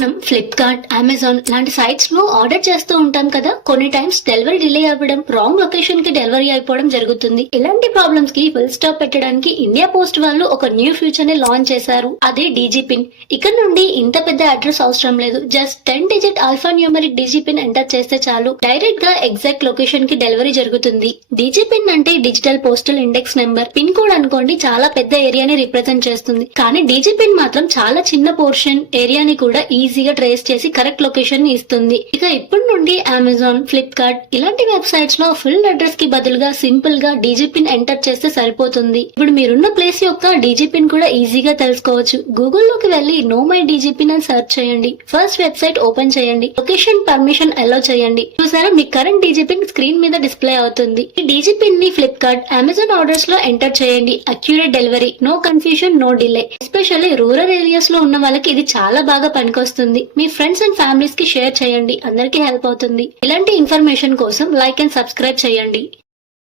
మనం Flipkart, Amazon లాంటి sites లో ఆర్డర్ చేస్తూ ఉంటాం కదా. కొన్ని టైమ్స్ డెలివరీ డిలే అవ్వడం, రాంగ్ లొకేషన్ కి డెలివరీ అయిపోవడం జరుగుతుంది. ఇలాంటి ప్రాబ్లమ్స్ కి ఫుల్ స్టాప్ పెట్టడానికి ఇండియా పోస్ట్ వాళ్ళు ఒక న్యూ ఫీచర్ ని లాంచ్ చేశారు. అదే డీజీ పిన్. ఇక్కడ నుండి ఇంత పెద్ద అడ్రస్ అవసరం లేదు. Just 10 digit alpha numeric DG pin enter చేస్తే చాలు, డైరెక్ట్ గా ఎగ్జాక్ట్ లొకేషన్ కి డెలివరీ జరుగుతుంది. డీజీ పిన్ అంటే digital postal index number. Pin code అనుకోండి, చాలా పెద్ద ఏరియాని రిప్రజెంట్ చేస్తుంది. కానీ డీజీ పిన్ మాత్రం చాలా చిన్న పోర్షన్ ఏరియాని కూడా ఈజీగా ట్రేస్ చేసి కరెక్ట్ లొకేషన్ ని ఇస్తుంది. ఇక ఇప్పటి నుండి అమెజాన్, ఫ్లిప్కార్ట్ ఇలాంటి వెబ్సైట్స్ లో ఫుల్ అడ్రస్ కి బదులుగా సింపుల్ గా డీజీ పిన్ ఎంటర్ చేస్తే సరిపోతుంది. ఇప్పుడు మీరున్న ప్లేస్ యొక్క డీజీ పిన్ కూడా ఈజీగా తెలుసుకోవచ్చు. గూగుల్లోకి వెళ్లి నో మై డీజీ పిన్ అని సెర్చ్ చేయండి. ఫస్ట్ వెబ్సైట్ ఓపెన్ చేయండి. లొకేషన్ పర్మిషన్ అలౌ చేయండి. చూసారా, మీ కరెంట్ డీజీ పిన్ స్క్రీన్ మీద డిస్ప్లే అవుతుంది. ఈ డీజీ పిన్ ని ఫ్లిప్కార్ట్, అమెజాన్ ఆర్డర్స్ లో ఎంటర్ చేయండి. Accurate delivery, no confusion, no delay. Especially rural areas లో ఉన్న వాళ్ళకి ఇది చాలా బాగా పనికొస్తుంది. మీ ఫ్రెండ్స్ అండ్ ఫ్యామిలీస్ కి షేర్ చేయండి. అందరికీ హెల్ప్ అవుతుంది. ఇలాంటి ఇన్ఫర్మేషన్ కోసం లైక్ అండ్ సబ్స్క్రైబ్ చేయండి.